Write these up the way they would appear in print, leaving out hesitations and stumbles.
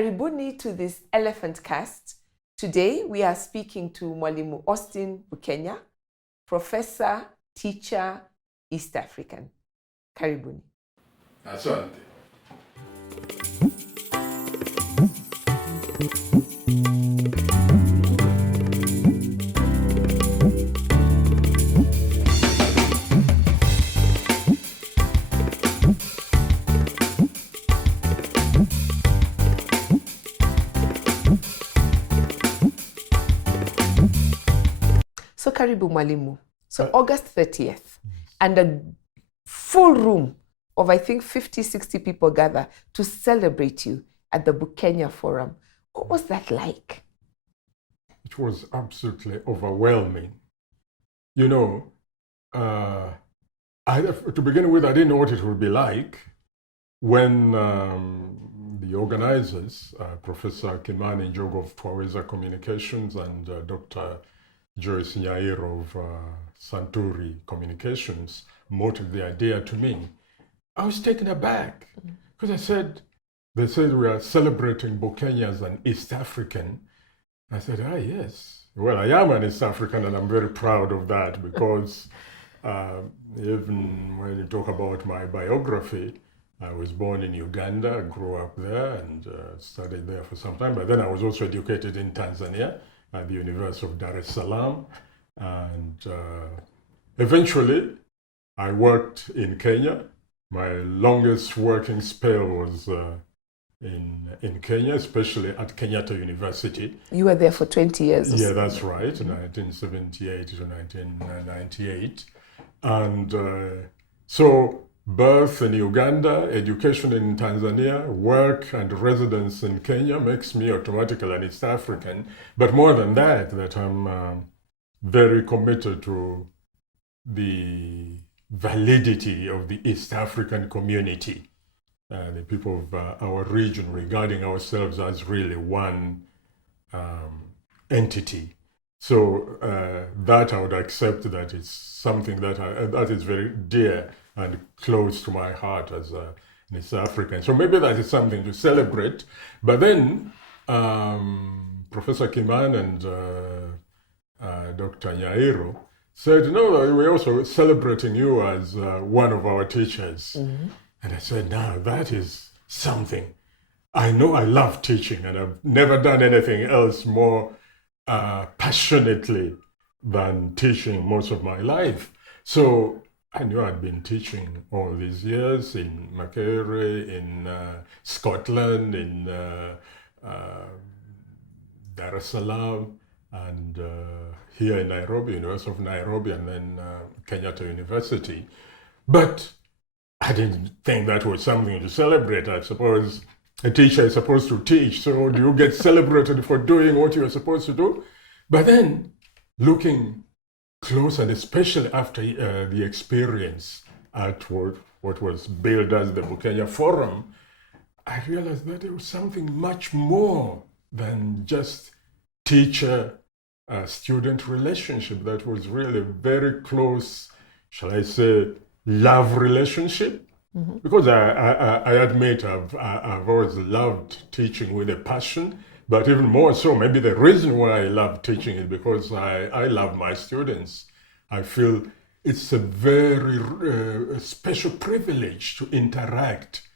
Karibuni to this Elephant Cast. Today we are speaking to Mwalimu Austin Bukenya, professor, teacher, East African. Karibuni. Asante. So karibu Mwalimu. So August 30th, and a full room of, I think, 50, 60 people gather to celebrate you at the Bukenya Forum. What was that like? It was absolutely overwhelming. You know, to begin with, I didn't know what it would be like when the organizers, Professor Kimani Njogo of Twaweza Communications and Dr. Joyce Nyairo of Santuri Communications motored the idea to me. I was taken aback because they said we are celebrating Bukenya as an East African. I said, yes. Well, I am an East African and I'm very proud of that because even when you talk about my biography, I was born in Uganda, grew up there and studied there for some time, but then I was also educated in Tanzania at the University of Dar es Salaam. And eventually, I worked in Kenya. My longest working spell was in Kenya, especially at Kenyatta University. You were there for 20 years. Yeah, that's right, 1978 to 1998. And so birth in Uganda, education in Tanzania, work and residence in Kenya makes me automatically an East African. But more than that I'm very committed to the validity of the East African community, the people of our region, regarding ourselves as really one entity. So that I would accept that it's something that is very dear and close to my heart as an East African. So maybe that is something to celebrate. But then Professor Kiman and Dr. Nyairo said, no, we're also celebrating you as one of our teachers. And I said, no, that is something. I know I love teaching and I've never done anything else more passionately than teaching most of my life. So I knew I'd been teaching all these years in Makerere, in Scotland, in Dar es Salaam, and here in Nairobi, University of Nairobi, and then Kenyatta University. But I didn't think that was something to celebrate. I suppose a teacher is supposed to teach, so do you get celebrated for doing what you're supposed to do? But then, looking close, and especially after the experience at what was billed as the Bukenya Forum, I realized that it was something much more than just teacher-student relationship. That was really a very close, shall I say, love relationship. Because I admit I've always loved teaching with a passion, but even more so, maybe the reason why I love teaching is because I love my students. I feel it's a very special privilege to interact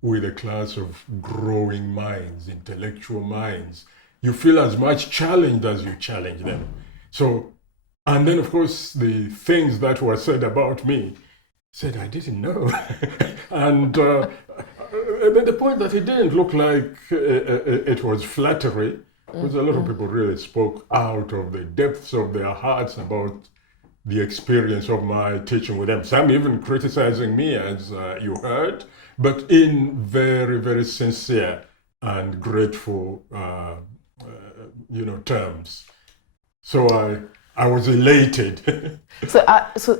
with a class of growing minds, intellectual minds. You feel as much challenged as you challenge them. So, and then of course the things that were said about me, said I didn't know. And the point that it didn't look like it was flattery, because a lot of people really spoke out of the depths of their hearts about the experience of my teaching with them. Some even criticizing me, as you heard, but in very, very sincere and grateful terms. So I was elated. So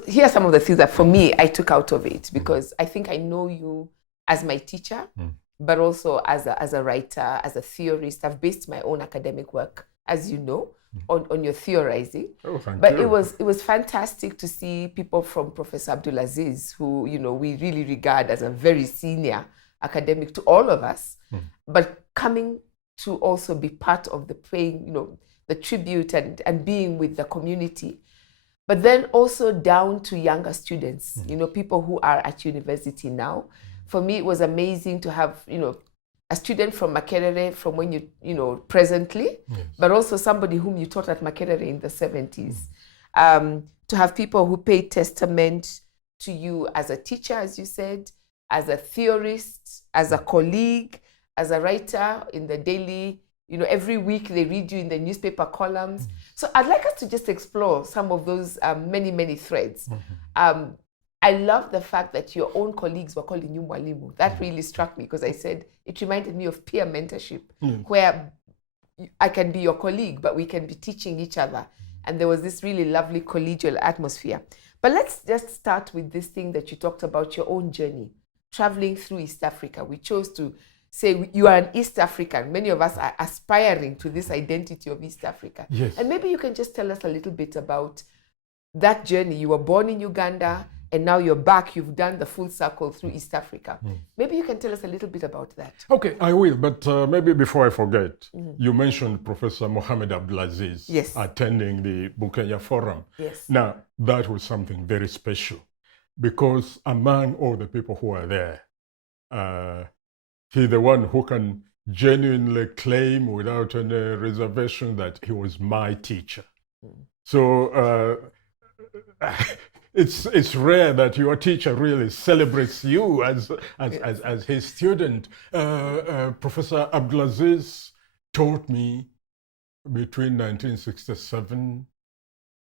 here are some of the things that for me I took out of it, because I think I know you as my teacher, but also as a writer, as a theorist. I've based my own academic work, as you know, on your theorizing. Oh, thank but you. it was fantastic to see people from Professor Abdulaziz, who we really regard as a very senior academic to all of us, but coming to also be part of the paying, the tribute and being with the community. But then also down to younger students, people who are at university now. For me, it was amazing to have, a student from Makerere from when presently, but also somebody whom you taught at Makerere in the 70s. To have people who pay testament to you as a teacher, as you said, as a theorist, as a colleague, as a writer in the daily, every week they read you in the newspaper columns. So I'd like us to just explore some of those many, many threads. I love the fact that your own colleagues were calling you Mwalimu. That really struck me because I said it reminded me of peer mentorship, where I can be your colleague, but we can be teaching each other. And there was this really lovely collegial atmosphere. But let's just start with this thing that you talked about, your own journey, traveling through East Africa. We chose to say you are an East African. Many of us are aspiring to this identity of East Africa. Yes. And maybe you can just tell us a little bit about that journey. You were born in Uganda, and now you're back. You've done the full circle through East Africa. Maybe you can tell us a little bit about that. Okay, I will. But maybe before I forget, you mentioned Professor Mohamed Abdulaziz attending the Bukenya Forum. Yes. Now, that was something very special because among all the people who are there, he's the one who can genuinely claim without any reservation that he was my teacher. So it's rare that your teacher really celebrates you as his student. Professor Abdulaziz taught me between 1967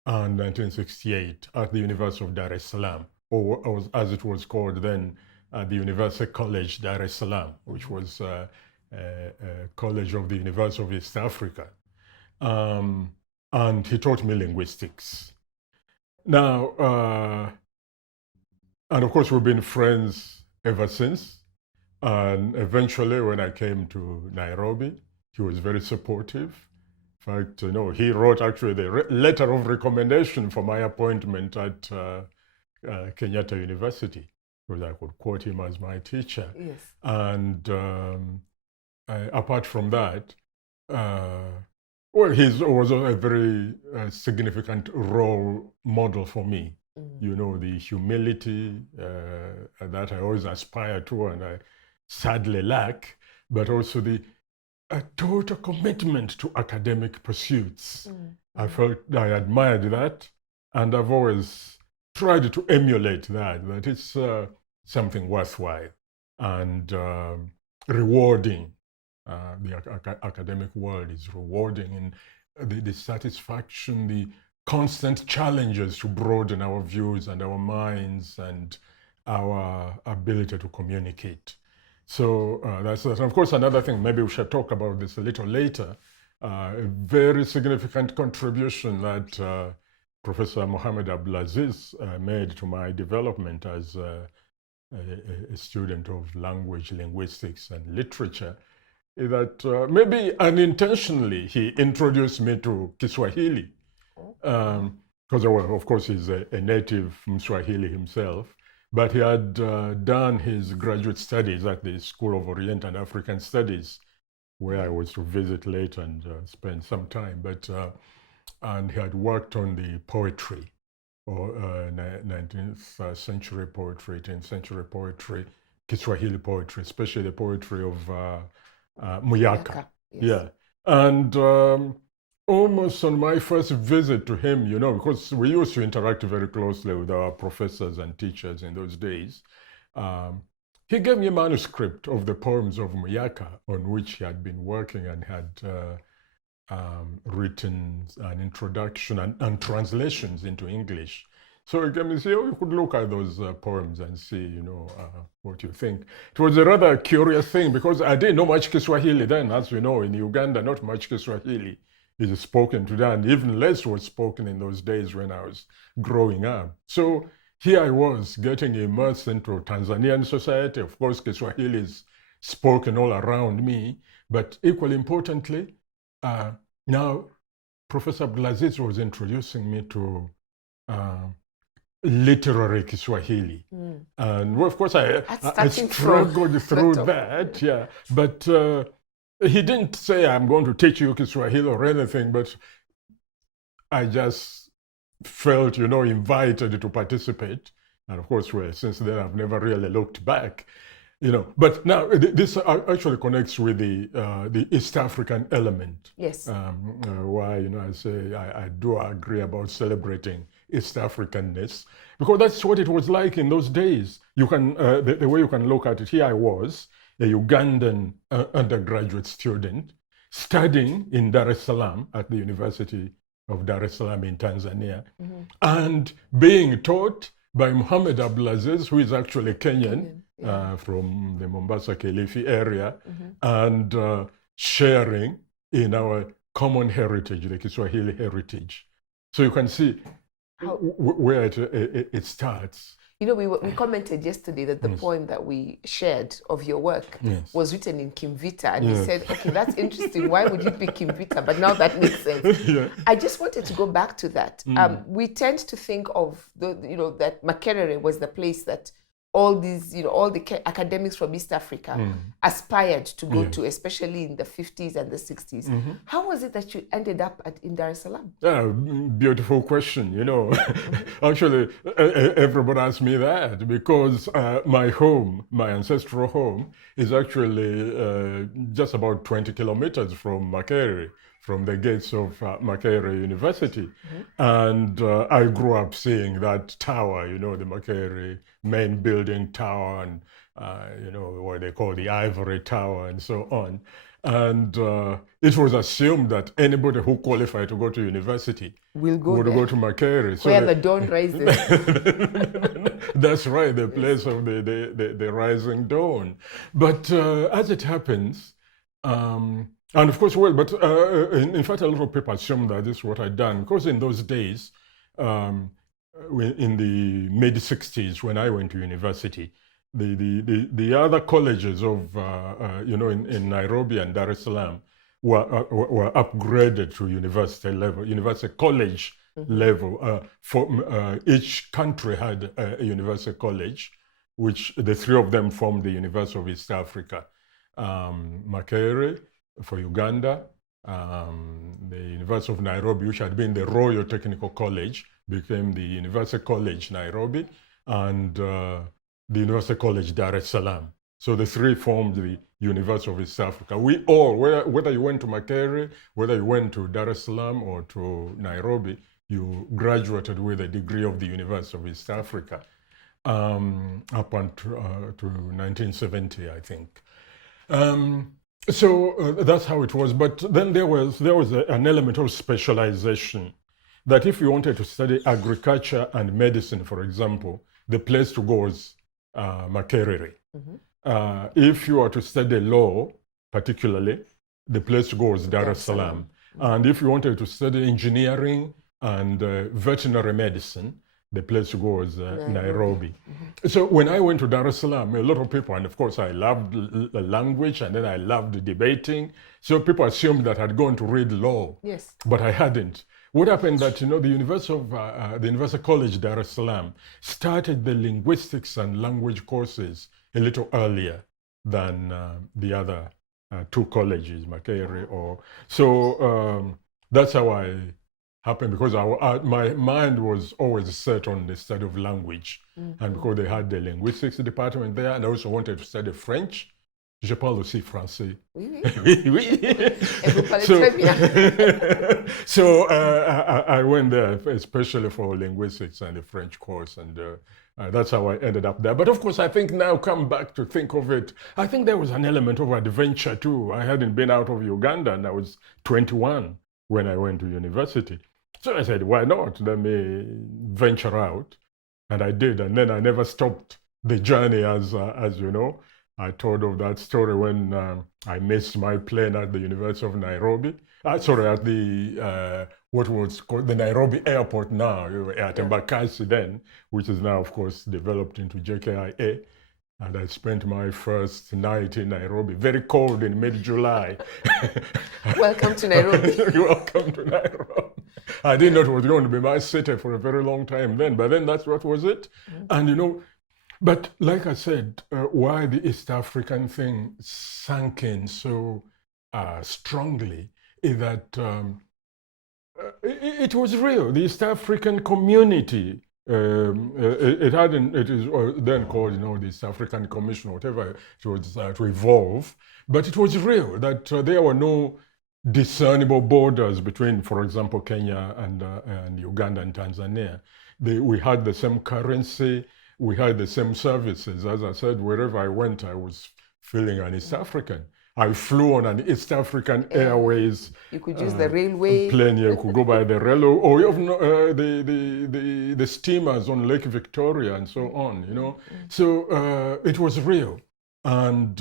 and 1968 at the University of Dar es Salaam, or as it was called then, the University College Dar es Salaam, which was a college of the University of East Africa. And he taught me linguistics. Now, and of course, we've been friends ever since. And eventually, when I came to Nairobi, he was very supportive. In fact, he wrote actually the letter of recommendation for my appointment at Kenyatta University, because I could quote him as my teacher. Yes. And apart from that, well, he was a very significant role model for me. The humility that I always aspire to and I sadly lack, but also the total commitment to academic pursuits. I felt I admired that, and I've always tried to emulate that it's something worthwhile and rewarding. The academic world is rewarding in the satisfaction, the constant challenges to broaden our views and our minds and our ability to communicate. So that's that. And of course, another thing, maybe we should talk about this a little later, a very significant contribution that Professor Mohamed Abdulaziz made to my development as a student of language, linguistics, and literature, is that maybe unintentionally he introduced me to Kiswahili. Because, of course, he's a native Mswahili himself, but he had done his graduate studies at the School of Orient and African Studies, where I was to visit later and spend some time. But and he had worked on the poetry, or 19th century poetry, 18th century poetry, Kiswahili poetry, especially the poetry of Muyaka. Yes. Yeah. And almost on my first visit to him, because we used to interact very closely with our professors and teachers in those days, he gave me a manuscript of the poems of Muyaka on which he had been working and had written an introduction and translations into English. So he gave me, you could look at those poems and see, what you think. It was a rather curious thing because I didn't know much Kiswahili then. As we know, in Uganda, not much Kiswahili is spoken today, and even less was spoken in those days when I was growing up. So here I was getting immersed into Tanzanian society. Of course, Kiswahili is spoken all around me, but equally importantly, now Professor Abdulaziz was introducing me to literary Kiswahili. And well, of course, I struggled through that, yeah. But He didn't say, I'm going to teach you Kiswahili or anything, but I just felt, invited to participate. And of course, since then, I've never really looked back. But now this actually connects with the East African element. Yes. Why, I say I do agree about celebrating East Africanness, because that's what it was like in those days. You can, the way you can look at it, here I was, a Ugandan undergraduate student studying in Dar es Salaam at the University of Dar es Salaam in Tanzania, and being taught by Muhammad Abdulaziz, who is actually Kenyan. From the Mombasa Kilifi area, and sharing in our common heritage, the Kiswahili heritage. So you can see where it starts. We commented yesterday that the poem that we shared of your work was written in Kimvita, and we said, okay, that's interesting. Why would you pick Kimvita? But now that makes sense. I just wanted to go back to that. We tend to think of that Makerere was the place that all these, all the academics from East Africa aspired to go to, especially in the 50s and the 60s. How was it that you ended up in Dar es Salaam? Beautiful question, Actually, everybody asks me that because my ancestral home is actually just about 20 kilometers from Makerere, from the gates of Makerere University. And I grew up seeing that tower, the Makerere main building tower, and what they call the Ivory Tower and so on. And it was assumed that anybody who qualified to go to university would go to Makerere. So where the dawn rises. That's right, the place of the rising dawn. But as it happens, and of course, in fact, a lot of people assume that this is what I'd done, because in those days, in the mid-60s, when I went to university, the other colleges of, in Nairobi and Dar es Salaam were upgraded to university college level. Each country had a university college, which the three of them formed the University of East Africa. Makerere for Uganda, the University of Nairobi, which had been the Royal Technical College, became the University College Nairobi, and the University College Dar es Salaam. So the three formed the University of East Africa. We all, whether you went to Makerere, whether you went to Dar es Salaam or to Nairobi, you graduated with a degree of the University of East Africa up until to 1970, I think. So that's how it was. But then there was an element of specialization, that if you wanted to study agriculture and medicine, for example, the place to go was Makerere. If you were to study law, particularly, the place to go was Dar es Salaam. And if you wanted to study engineering and veterinary medicine, the place to go was Nairobi. So when I went to Dar es Salaam, a lot of people, and of course I loved the language, and then I loved debating. So people assumed that I'd gone to read law. Yes. But I hadn't. What happened that, the University College Dar es Salaam started the linguistics and language courses a little earlier than the other two colleges, Makerere so that's how I happened, because my mind was always set on the study of language. And because they had the linguistics department there, and I also wanted to study French. Je parle aussi français. Oui. Oui. Et vous parlez très bien. So I went there, especially for linguistics and the French course, and that's how I ended up there. But of course, I think now, come back to think of it, I think there was an element of adventure too. I hadn't been out of Uganda, and I was 21 when I went to university. So I said, why not? Let me venture out. And I did, and then I never stopped the journey, as you know. I told of that story when I missed my plane at the University of Nairobi. At the, what was called the Nairobi airport now, at Embakasi then, which is now, of course, developed into JKIA. And I spent my first night in Nairobi, very cold in mid-July. Welcome to Nairobi. Welcome to Nairobi. I didn't know it was going to be my city for a very long time then, but then that's what was it. And but like I said, why the East African thing sank in so strongly is that it was real. The East African community, it is then called, the East African Commission, whatever it was to evolve, but it was real that there were no discernible borders between, for example, Kenya and Uganda and Tanzania. We had the same currency, we had the same services. As I said, wherever I went, I was feeling an East African. I flew on an East African Airways. You could use the railway. Plane, you could go by the railway, or even the steamers on Lake Victoria and so on, So it was real. And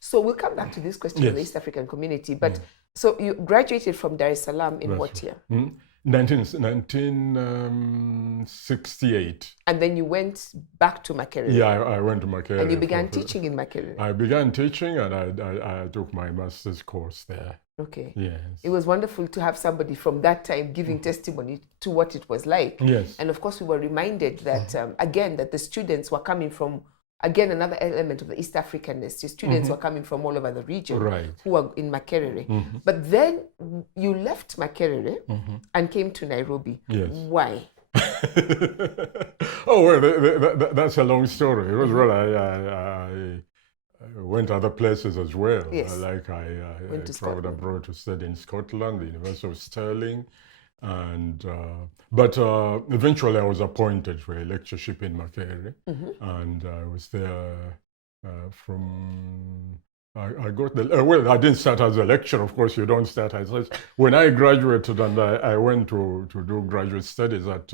so we'll come back to this question of the East African community. But so you graduated from Dar es Salaam in what year? 1968. And then you went back to Makerere? Yeah, I went to Makerere. And you began teaching in Makerere? I began teaching, and I took my master's course there. Okay. Yes. It was wonderful to have somebody from that time giving testimony to what it was like. Yes. And of course, we were reminded that, again, that the students were coming from, again, another element of the East Africanness. The students were coming from all over the region who were in Makerere. But then you left Makerere and came to Nairobi. Yes. Why? Oh, well, that's a long story. It was really, I went other places as well. Yes. Like I traveled abroad to study in Scotland, the University of Stirling. And but eventually I was appointed for a lectureship in Makerere, and I was there from. I got the well. I didn't start as a lecturer, of course. You don't start as when I graduated, and I went to do graduate studies at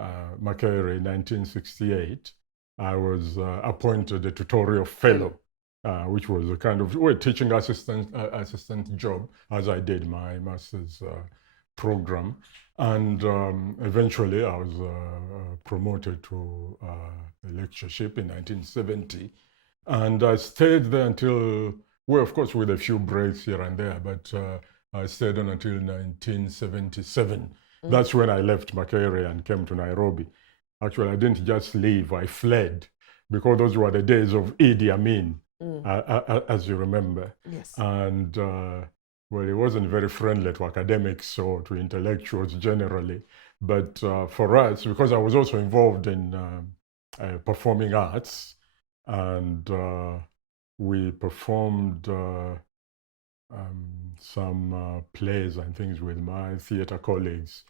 Makerere in 1968. I was appointed a tutorial fellow, which was a kind of teaching assistant job, as I did my master's program, and eventually I was promoted to a lectureship in 1970, and I stayed there until, well, of course, with a few breaks here and there, but I stayed on until 1977. That's when I left Makerere and came to Nairobi. Actually, I didn't just leave, I fled, because those were the days of Idi Amin, as you remember. Yes. And well, it wasn't very friendly to academics or to intellectuals generally. But for us, because I was also involved in performing arts, and we performed some plays and things with my theater colleagues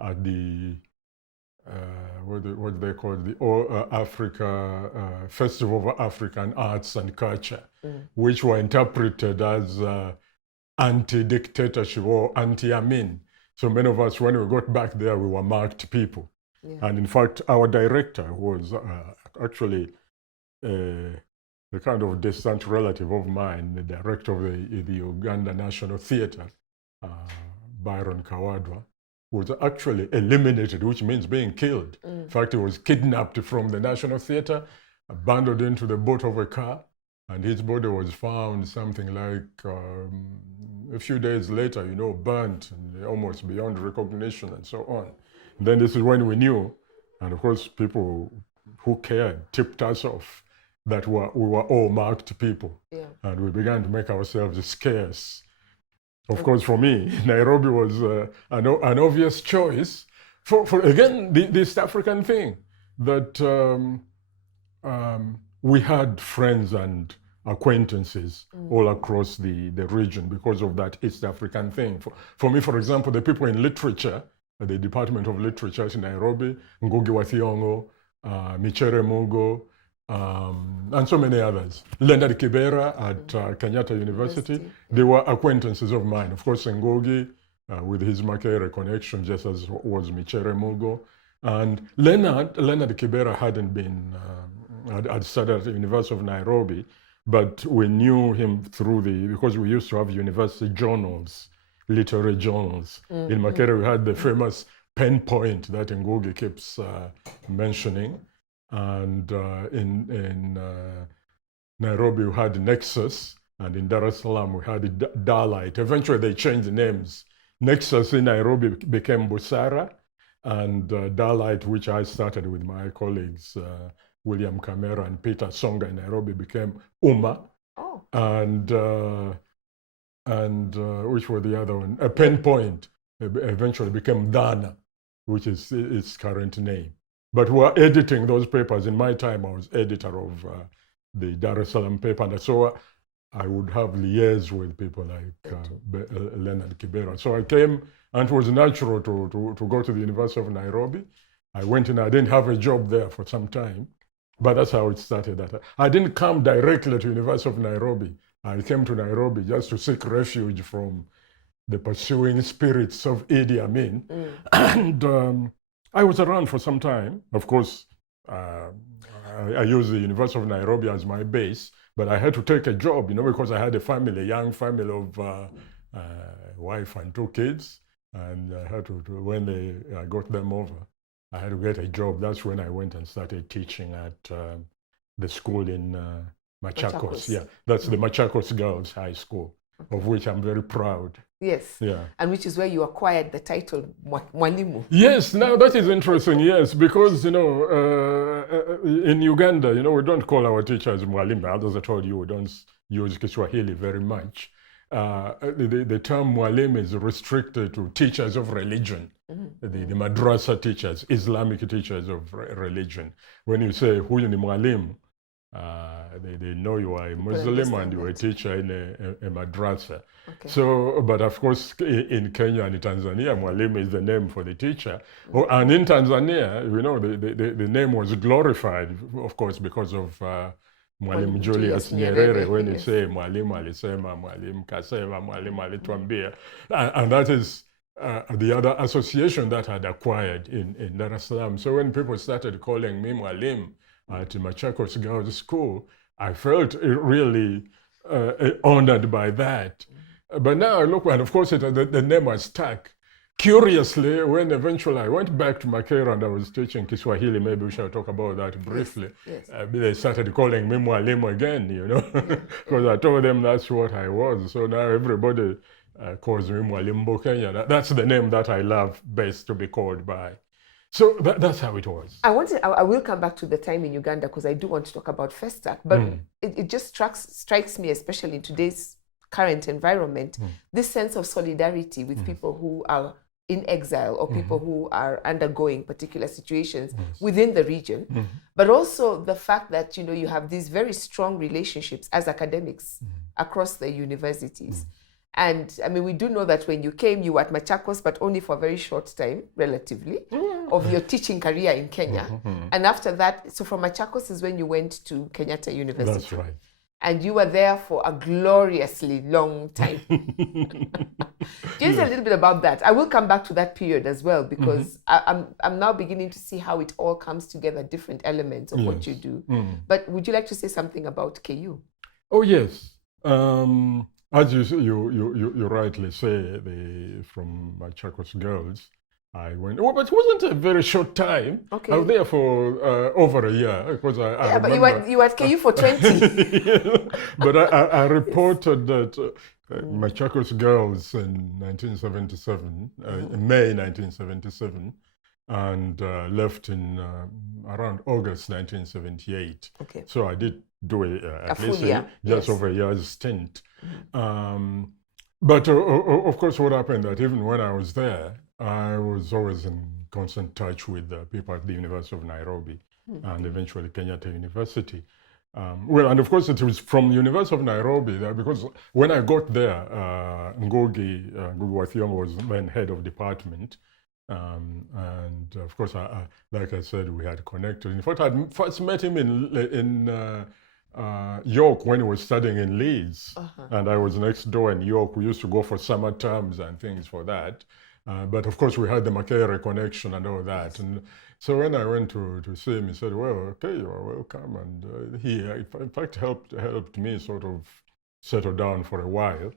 at the, what they call the Africa Festival of African Arts and Culture, which were interpreted as anti-dictatorship or anti-Amin. So many of us, when we got back there, we were marked people. Yeah. And in fact, our director was actually a kind of distant relative of mine, the director of the Uganda National Theatre, Byron Kawadwa, was actually eliminated, which means being killed. In fact, he was kidnapped from the National Theatre, abandoned into the boot of a car, and his body was found something like a few days later, burnt and almost beyond recognition and so on. And then this is when we knew, and of course people who cared tipped us off that we were all marked people. Yeah. And we began to make ourselves scarce. Of course, for me, Nairobi was an obvious choice for again, the East African thing, that we had friends and acquaintances all across the region because of that East African thing. For me, for example, the people in literature, the Department of Literature in Nairobi, Ngugi wa Thiong'o, Michere Mugo, and so many others. Leonard Kibera at Kenyatta University, they were acquaintances of mine. Of course, Ngugi, with his Makerere connection, just as was Michere Mugo. And Leonard Kibera hadn't been, had studied at the University of Nairobi, but we knew him because we used to have university journals, literary journals. In Makerere, we had the famous pen point that Ngugi keeps mentioning. And in Nairobi, we had Nexus, and in Dar es Salaam, we had Darlight. Eventually, they changed the names. Nexus in Nairobi became Busara, and Darlight, which I started with my colleagues, William Kamera and Peter Songa in Nairobi, became Uma. Oh. And and which were the other one? Pen Point eventually became Dana, which is its current name. But we were editing those papers. In my time, I was editor of the Dar es Salaam paper, and so I would have liaised with people like Leonard Kibera. So I came, and it was natural to go to the University of Nairobi. I went in, I didn't have a job there for some time, but that's how it started. I didn't come directly to University of Nairobi. I came to Nairobi just to seek refuge from the pursuing spirits of Idi Amin. And I was around for some time. Of course, I used the University of Nairobi as my base, but I had to take a job, because I had a family, a young family of wife and 2 kids. And I had to when I got them over, I had to get a job. That's when I went and started teaching at the school in Machakos. Yeah, that's the Machakos Girls High School, of which I'm very proud. Yes. Yeah. And which is where you acquired the title Mwalimu. Yes. Now that is interesting. Yes, because in Uganda, we don't call our teachers Mwalimu. As I told you, we don't use Swahili very much. The term Mwalimu is restricted to teachers of religion, the madrasa teachers, Islamic teachers of religion. When you say huyu ni mwalimu, they know you are a Muslim and you are a teacher in a madrasa. Okay. So, but of course, in Kenya and in Tanzania, Mwalimu is the name for the teacher. And in Tanzania, the name was glorified, of course, because of Mwalimu Julius Nyerere, when you say Mwalimu alisema, Mwalimu kasema, Mwalimu alituambia. And that is the other association that had acquired in Dar es Salaam. So when people started calling me Mwalimu at Machakos Girls School, I felt really honored by that. But now I look, and of course the name was stuck. Curiously, when eventually I went back to Makera and I was teaching Kiswahili, maybe we shall talk about that briefly. Yes. They started calling me Mwalimu again, because I told them that's what I was. So now everybody calls me Mwalimu Bukenya. That's the name that I love best to be called by. So that's how it was. I will come back to the time in Uganda because I do want to talk about Festac, but it just strikes me, especially in today's current environment, this sense of solidarity with people who are in exile or people who are undergoing particular situations within the region, but also the fact that you have these very strong relationships as academics across the universities. And I mean, we do know that when you came, you were at Machakos, but only for a very short time, relatively, of your teaching career in Kenya. And after that, so from Machakos is when you went to Kenyatta University. That's right. And you were there for a gloriously long time. Just a little bit about that. I will come back to that period as well, because I'm now beginning to see how it all comes together, different elements of what you do. But would you like to say something about KU? Oh, yes. As you rightly say, from Machakos Girls, I went. Oh, but it wasn't a very short time. Okay. I was there for over a year because I but you were at KU for 20. Yeah. But I reported that Machakos Girls in 1977, in May 1977, and left in around August 1978. Okay. So I did do at least just over a year's stint. But of course, what happened that even when I was there, I was always in constant touch with people at the University of Nairobi and eventually Kenyatta University. And of course it was from the University of Nairobi because when I got there, Ngugi Wathiongo was then head of department. And of course, like I said, we had connected. In fact, I first met him in York when he was studying in Leeds. And I was next door in York. We used to go for summer terms and things for that. But of course, we had the Makere connection and all that. And so when I went to see him, he said, well, okay, you are welcome. And he, in fact, helped me sort of settle down for a while.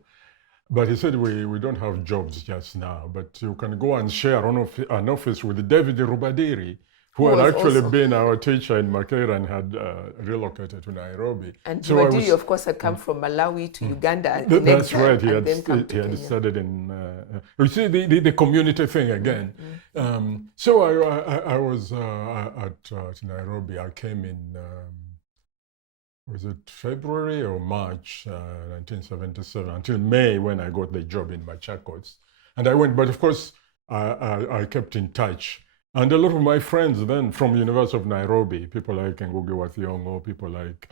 But he said, we don't have jobs just now, but you can go and share an office with David Rubadiri, who had actually been our teacher in Makere and had relocated to Nairobi. And Rubadiri, of course, had come from Malawi to Uganda. That's right. He had studied in, you see, the community thing again. So I was at Nairobi. I came in was it February or March 1977, until May when I got the job in Machakos. And I went, but of course, I kept in touch. And a lot of my friends then from University of Nairobi, people like Ngugi wa Thiong'o, people like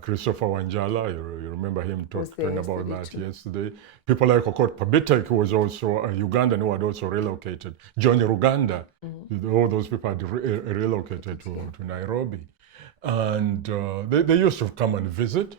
Christopher Wanjala, you remember him talking about that yesterday. People like Okot Pabitek, who was also a Ugandan, who had also relocated. John Ruganda, all those people had relocated to Nairobi. And they used to come and visit.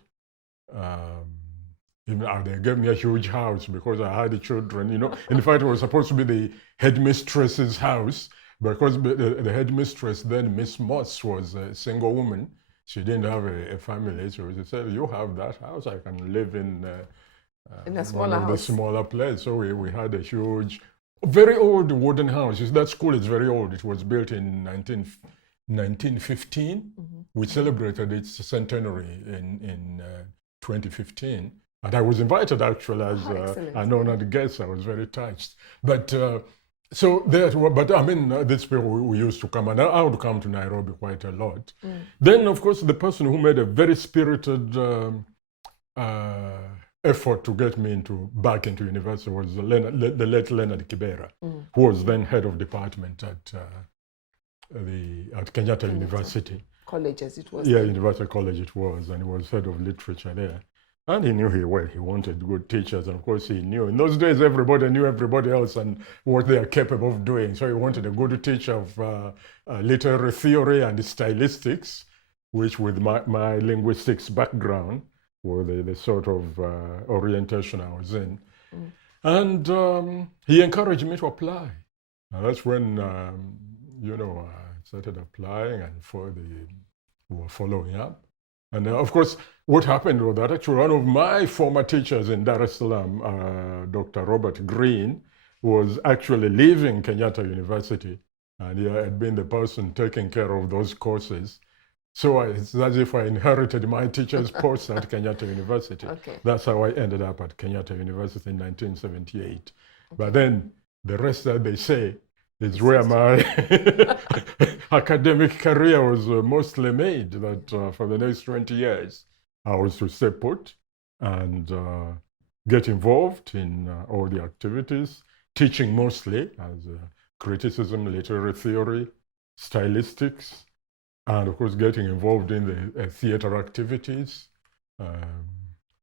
They gave me a huge house because I had children, you know. In fact, it was supposed to be the headmistress's house, because the headmistress then, Miss Moss, was a single woman. She didn't have a family, so she said, "You have that house, I can live in a smaller house. The smaller place." So we had a huge, very old wooden house. That school is very old. It was built in 1915. We celebrated its centenary in 2015. And I was invited actually as an honored guest. I was very touched. But but I mean, these people we used to come, and I would come to Nairobi quite a lot. Then, of course, the person who made a very spirited effort to get me back into university was the late Leonard Kibera, who was then head of department at Kenyatta University. College as it was. Yeah, University College it was, and he was head of literature there. And he knew he wanted good teachers, and of course he knew. In those days, everybody knew everybody else and what they are capable of doing. So he wanted a good teacher of literary theory and stylistics, which with my linguistics background were the sort of orientation I was in. And he encouraged me to apply. And that's when, I started applying, and we were following up. And of course, what happened was that actually one of my former teachers in Dar es Salaam, Dr. Robert Green, was actually leaving Kenyatta University, and he had been the person taking care of those courses. So it's as if I inherited my teacher's post at Kenyatta University. Okay. That's how I ended up at Kenyatta University in 1978. But then the rest, that they say, is where my academic career was mostly made. That for the next 20 years, I was to stay put and get involved in all the activities, teaching mostly as criticism, literary theory, stylistics, and of course getting involved in the theater activities.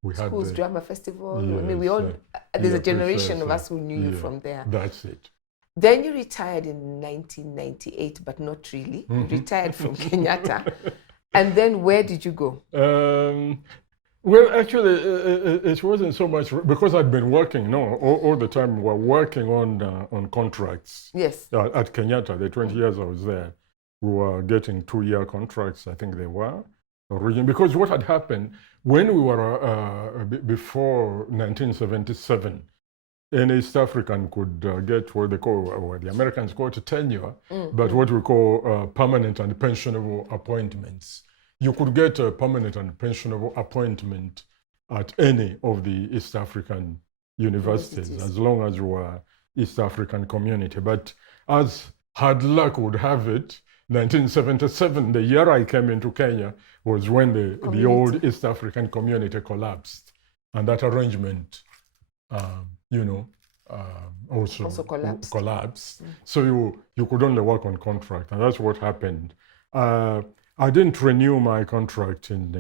We had Schools Drama Festival. Yes, I mean, we all, there's a generation of us who knew you from there. That's it. Then you retired in 1998, but not really. You retired from Kenyatta. And then where did you go? Well, actually, it wasn't so much because I'd been working, all the time. We were working on contracts. Yes. At Kenyatta, the 20 years I was there, we were getting 2-year contracts, I think they were. Originally, because what had happened, when we were, before 1977, any East African could get what they call, what the Americans call it tenure, but what we call permanent and pensionable appointments. You could get a permanent and pensionable appointment at any of the East African universities, as long as you were East African community. But as hard luck would have it, 1977, the year I came into Kenya, was when the old East African community collapsed. And that arrangement, also collapsed. So you could only work on contract, and that's what happened. I didn't renew my contract in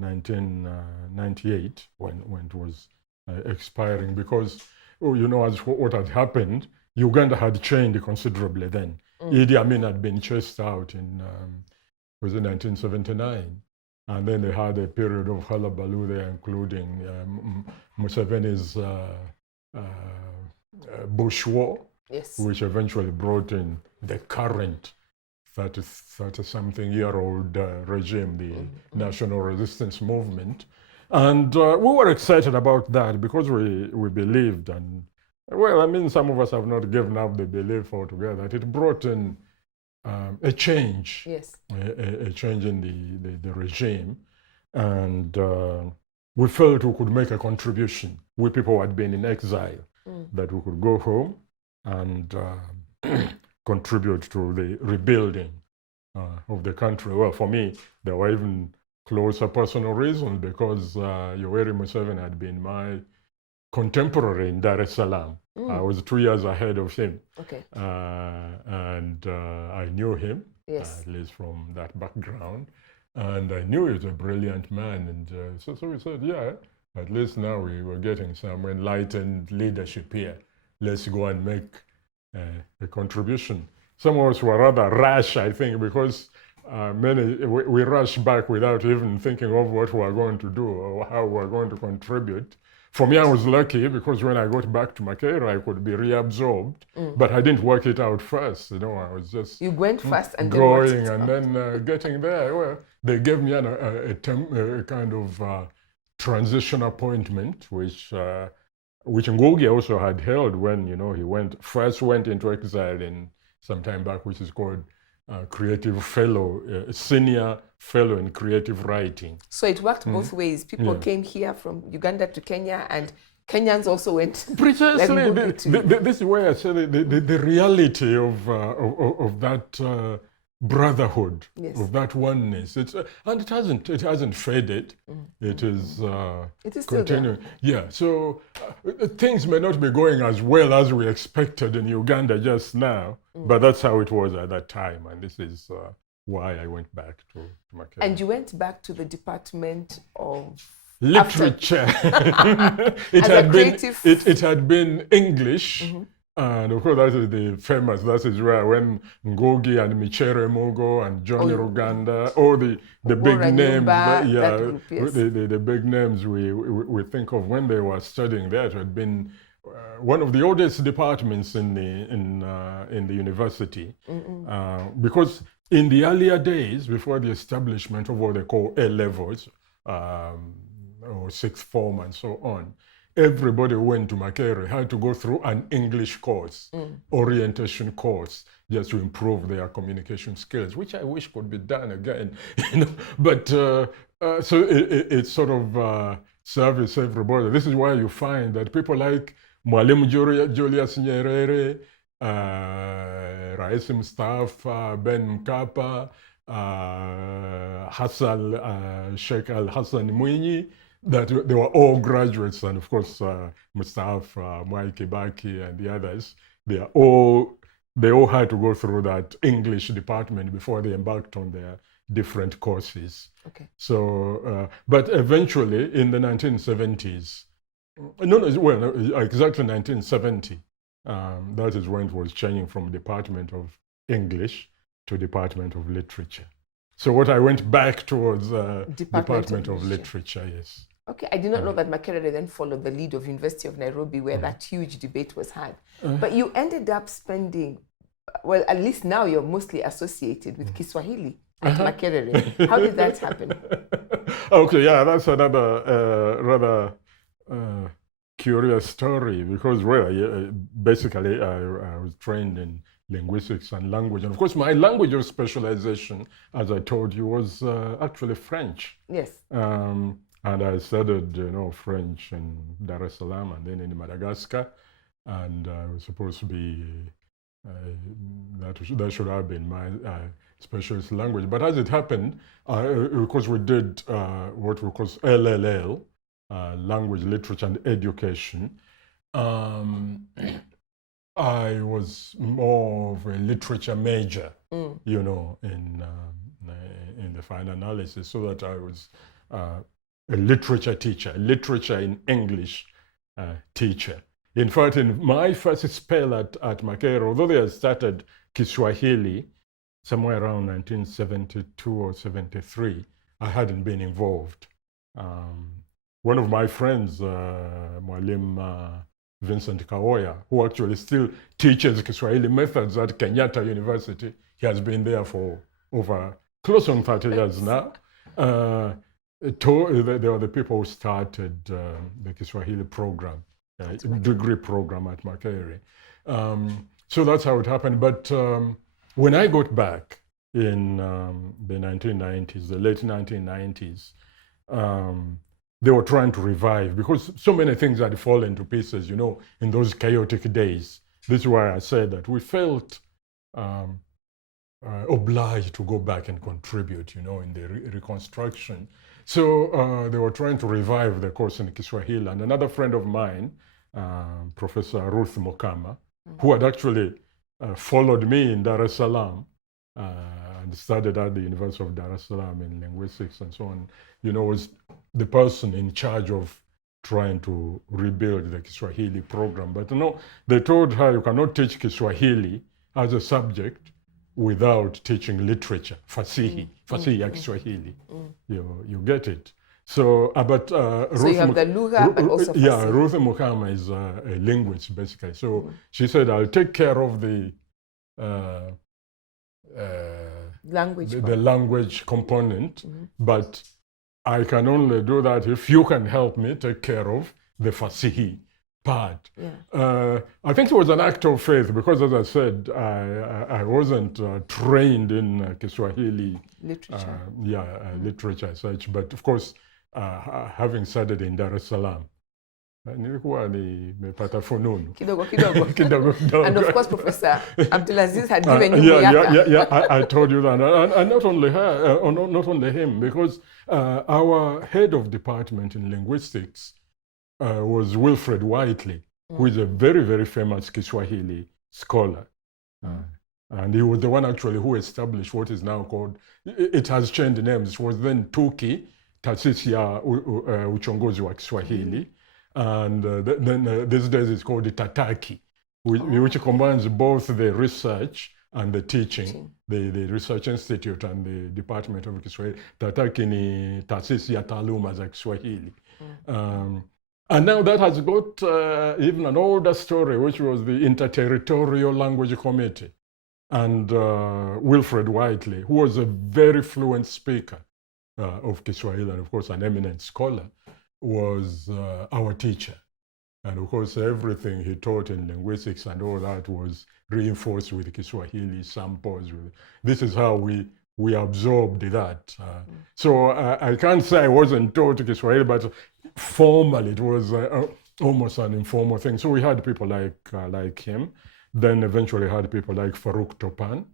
1998 when it was expiring because, as what had happened, Uganda had changed considerably then. Idi Amin had been chased out in 1979. And then they had a period of hullabaloo there, including Museveni's Bush War, which eventually brought in the current 30-something-year-old regime, the National Resistance Movement. And we were excited about that because we believed, and some of us have not given up the belief altogether, that it brought in a change, a change in the regime, and we felt we could make a contribution. We people who had been in exile, that we could go home and contribute to the rebuilding of the country. Well, for me, there were even closer personal reasons, because Yoweri Museveni had been my contemporary in Dar es Salaam. I was 2 years ahead of him. Okay. And I knew him, Yes. at least from that background. And I knew he was a brilliant man. And so we said, yeah, at least now we were getting some enlightened leadership here. Let's go and make a contribution. Some of us were rather rash, I think, because we rushed back without even thinking of what we were going to do or how we were going to contribute. For me, I was lucky because when I got back to Makerere, I could be reabsorbed, but I didn't work it out first. You know, I was just You went first and going then and then getting there. Well, they gave me a kind of transition appointment, which Ngugi also had held when, you know, he first went into exile in some time back, which is called creative fellow, senior fellow in creative writing. So it worked both ways. People came here from Uganda to Kenya, and Kenyans also went. Precisely. This is where I say the reality of that brotherhood, of that oneness. And it hasn't faded. It is continuing. Yeah. So things may not be going as well as we expected in Uganda just now, but that's how it was at that time, and this is why I went back to Makerere. And you went back to the Department of Literature. It had been English. And of course, that is the famous, that is where when Ngugi and Michere Mugo and Johnny Ruganda, all the big names, the big names we think of when they were studying there. It had been one of the oldest departments in the university, because in the earlier days, before the establishment of what they call A-levels, or sixth form and so on, everybody who went to Makerere had to go through an English course, orientation course, just to improve their communication skills, which I wish could be done again. You know? But so it sort of service everybody. This is why you find that people like Mwalimu Julius Nyerere, Rais Mustafa Ben Mkapa, Sheikh Al-Hassan Mwinyi, that they were all graduates, and of course Mustafa, Mwai Kibaki and the others, they all had to go through that English department before they embarked on their different courses. Okay. So, but eventually in the 1970s, exactly 1970, that is when it was changing from Department of English to Department of Literature. So what I went back towards Department of Literature, yes. Okay, I did not know that Makerere then followed the lead of University of Nairobi, where that huge debate was had. But you ended up spending, well, at least now you're mostly associated with Kiswahili at Makerere. How did that happen? Okay, yeah, that's another rather curious story, because basically I was trained in linguistics and language. And of course, my language of specialization, as I told you, was actually French. Yes. And I studied, French in Dar es Salaam and then in Madagascar. And I was supposed to be, that should have been my specialist language. But as it happened, because we did what we call LLL, language, literature, and education, I was more of a literature major, in the final analysis, so that I was a literature teacher, literature in English teacher. In fact, in my first spell at Makerere, although they had started Kiswahili somewhere around 1972 or 73, I hadn't been involved. One of my friends, Mwalimu Vincent Kaoya, who actually still teaches Kiswahili methods at Kenyatta University, he has been there for over close on 30 years now. They were the people who started the Kiswahili program, degree program at Makerere. So that's how it happened. But when I got back in the 1990s, the late 1990s, they were trying to revive, because so many things had fallen to pieces, in those chaotic days. This is why I said that we felt obliged to go back and contribute, you know, in the reconstruction. So they were trying to revive the course in Kiswahili. And another friend of mine, Professor Ruth Mukama, who had actually followed me in Dar es Salaam and studied at the University of Dar es Salaam in linguistics and so on, you know, was the person in charge of trying to rebuild the Kiswahili program. But you know, they told her you cannot teach Kiswahili as a subject without teaching literature, fasihi ya Kiswahili. You get it. So, but so you have the lugha, but also fasihi. Yeah, Ruth Mukama is a linguist, basically. So she said, I'll take care of the language component, but I can only do that if you can help me take care of the fasihi part. I think it was an act of faith because, as I said, I wasn't trained in Kiswahili literature. Literature as such. But of course, having studied in Dar es Salaam, nilikuwa nimepata fununu kidogo. And of course, Professor Abdulaziz had given you I told you that, and not only her, not only him, because our head of department in linguistics was Wilfred Whiteley, who is a very, very famous Kiswahili scholar. And he was the one actually who established what is now called, it has changed names, it was then TUKI, Taasisi ya Uchongozi wa Kiswahili. And then these days it's called the Tataki, which combines both the research and the teaching, the Research Institute and the Department of Kiswahili. Tataki ni Taasisi ya Taaluma za Kiswahili. And now that has got even an older story, which was the Interterritorial Language Committee. And Wilfred Whiteley, who was a very fluent speaker of Kiswahili and of course an eminent scholar, was our teacher. And of course, everything he taught in linguistics and all that was reinforced with Kiswahili samples. This is how we absorbed that. So I can't say I wasn't taught Kiswahili, but formally it was almost an informal thing. So we had people like him. Then eventually had people like Farouk Topan,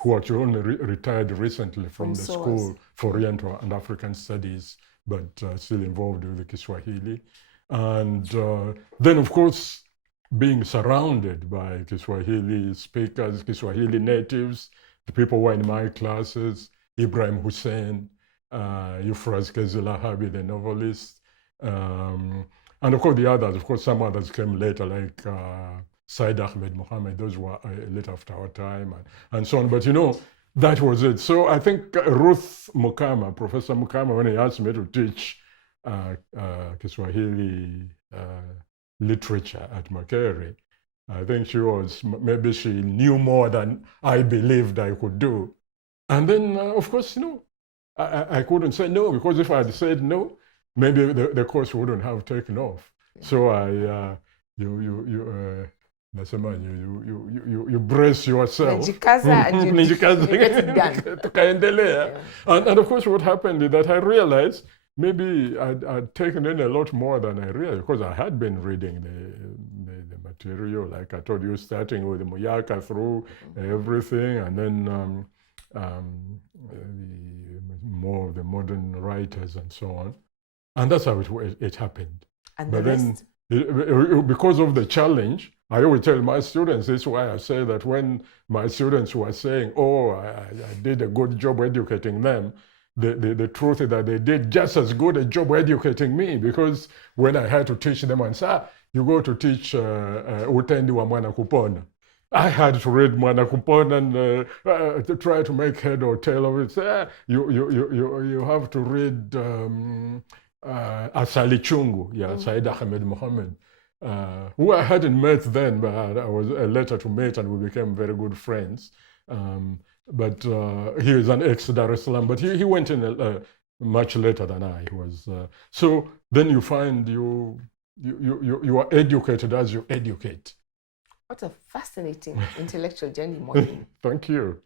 who actually only retired recently from the School for Oriental and African Studies, but still involved with the Kiswahili. And then, of course, being surrounded by Kiswahili speakers, Kiswahili natives, the people who were in my classes, Ibrahim Hussein, Euphrates Kezilahabi, the novelist, and of course the others. Of course, some others came later, like Said Ahmed Mohammed, those were later after our time, and so on. But you know, that was it. So I think Ruth Mukama, Professor Mukama, when he asked me to teach Kiswahili literature at Makerere, I think maybe she knew more than I believed I could do. And then, of course, you know, I couldn't say no, because if I had said no, maybe the course wouldn't have taken off. So you brace yourself. And of course, what happened is that I realized maybe I'd taken in a lot more than I realized, because I had been reading the material, like I told you, starting with Muyaka through everything, and then more of the modern writers and so on. And that's how it happened. And but then, because of the challenge, I always tell my students, this is why I say that when my students were saying, oh, I did a good job educating them, the truth is that they did just as good a job educating me, because when I had to teach them and say, you go to teach Utendi wa Mwana Kupona, I had to read Mwana Kupona and to try to make head or tail of it. Say, you have to read Asali Chungu, Said Ahmed Mohammed, who I hadn't met then, but I was later to meet, and we became very good friends. But he is an ex-Dar es Salaam, but he went in much later than I was. So then you find you are educated as you educate. What a fascinating intellectual journey, Mwalimu. Thank you.